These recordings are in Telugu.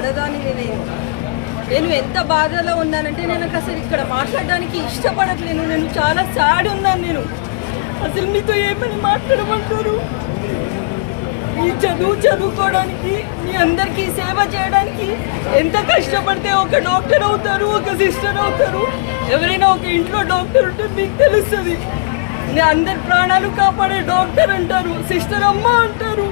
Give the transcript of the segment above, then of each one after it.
ఆడదాన్ని నేను ఎంత బాధలో ఉన్నానంటే నేను అసలు ఇక్కడ మాట్లాడడానికి ఇష్టపడట్లేను. నేను చాలా సాడ్ ఉన్నాను. నేను అసలు మీతో ఏమని మాట్లాడమంటారు? ఈ చదువుకోవడానికి మీ అందరికీ సేవ చేయడానికి ఎంత కష్టపడితే ఒక డాక్టర్ అవుతారు, ఒక సిస్టర్ అవుతారు. ఎవరైనా ఒక ఇంట్లో డాక్టర్ ఉంటే మీకు తెలుస్తుంది. అందరి ప్రాణాలు కాపాడే డాక్టర్ అంటారు, సిస్టర్ అమ్మ అంటారు.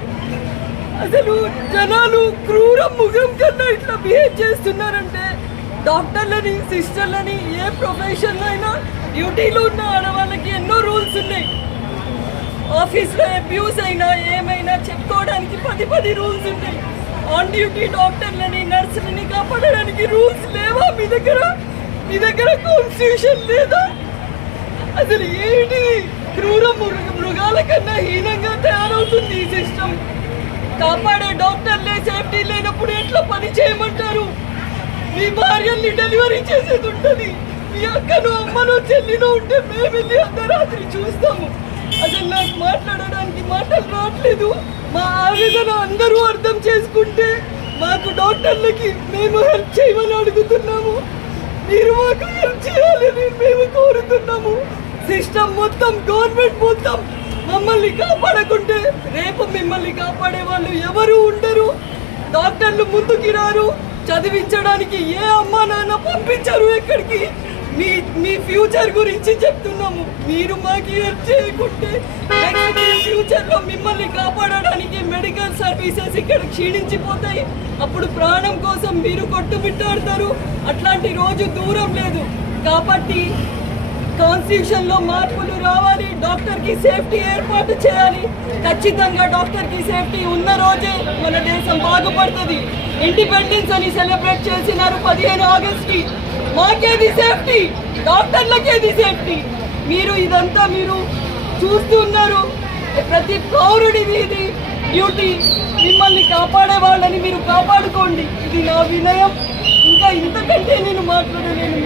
అసలు జనాలు క్రూర ముఖం కన్నా ఇట్లా బిహేవ్ చేస్తున్నారంటే డాక్టర్లని, సిస్టర్లని, ఏ ప్రొఫెషన్లో అయినా డ్యూటీలో ఉన్న ఆడవాళ్ళకి ఎన్నో రూల్స్ ఉన్నాయి. ఆఫీస్లో అబ్యూస్ అయినా ఏమైనా చెప్పుకోవడానికి 10 రూల్స్ ఉన్నాయి. ఆన్ డ్యూటీ డాక్టర్లని, నర్సులని కాపాడడానికి రూల్స్ లేవా మీ దగ్గర? మీ దగ్గర కాన్స్టిట్యూషన్ లేదా? అసలు ఏంటి? క్రూర మృగాల కన్నా హీనంగా తయారవుతుంది ఈ సిస్టమ్. కాపాడే డాక్టర్లే సేఫ్టీ లేనప్పుడు ఎట్లా పని చేయమంటారు? మీ భార్యల్ని డెలివరీ చేసేది ఉంటుంది, మీ అక్కను, అమ్మను, చెల్లినో ఉంటే మేము వెళ్ళి అర్ధరాత్రి చూస్తాము. అసలు నాకు మాట్లాడడానికి మాటలు రావట్లేదు. మా ఆవేదన అందరూ అర్థం చేసుకుంటే మాకు డాక్టర్లకి మేము హెల్ప్ చేయమని అడుగుతున్నాము. మీరు మాకు హెల్ప్ చేయాలని మేము కోరుతున్నాము. సిస్టమ్ మొత్తం, గవర్నమెంట్ మొత్తం మమ్మల్ని కాపాడకుంటే రేపు మిమ్మల్ని కాపాడే వాళ్ళు ఎవరు ఉండరు. డాక్టర్లు ముందుకి రారు, చదివించడానికి ఏ అమ్మా నాన్న పంపించరు ఎక్కడికి. మీ ఫ్యూచర్ గురించి చెప్తున్నాము. మీరు మాకు హెల్ప్ చేయకుంటే నెక్స్ట్ ఫ్యూచర్లో మిమ్మల్ని కాపాడడానికి మెడికల్ సర్వీసెస్ ఇక్కడ క్షీణించిపోతాయి. అప్పుడు ప్రాణం కోసం మీరు కొట్టుమిట్టాడతారు. అట్లాంటి రోజు దూరం లేదు. కాబట్టి కాన్స్టిట్యూషన్లో మార్పులు రావాలి. డాక్టర్కి సేఫ్టీ ఏర్పాటు చేయాలి. ఖచ్చితంగా డాక్టర్కి సేఫ్టీ ఉన్న రోజే మన దేశం బాగుపడుతుంది. ఇండిపెండెన్స్ అని సెలబ్రేట్ చేసినారు 15 ఆగస్ట్కి. మాకేది సేఫ్టీ? డాక్టర్లకేది సేఫ్టీ? ఇదంతా మీరు చూస్తున్నారు. ప్రతి పౌరుడిది ఇది డ్యూటీ. మిమ్మల్ని కాపాడే వాళ్ళని మీరు కాపాడుకోండి. ఇది నా వినయం. ఇంకా ఇంతకంటే నేను మాట్లాడలేను.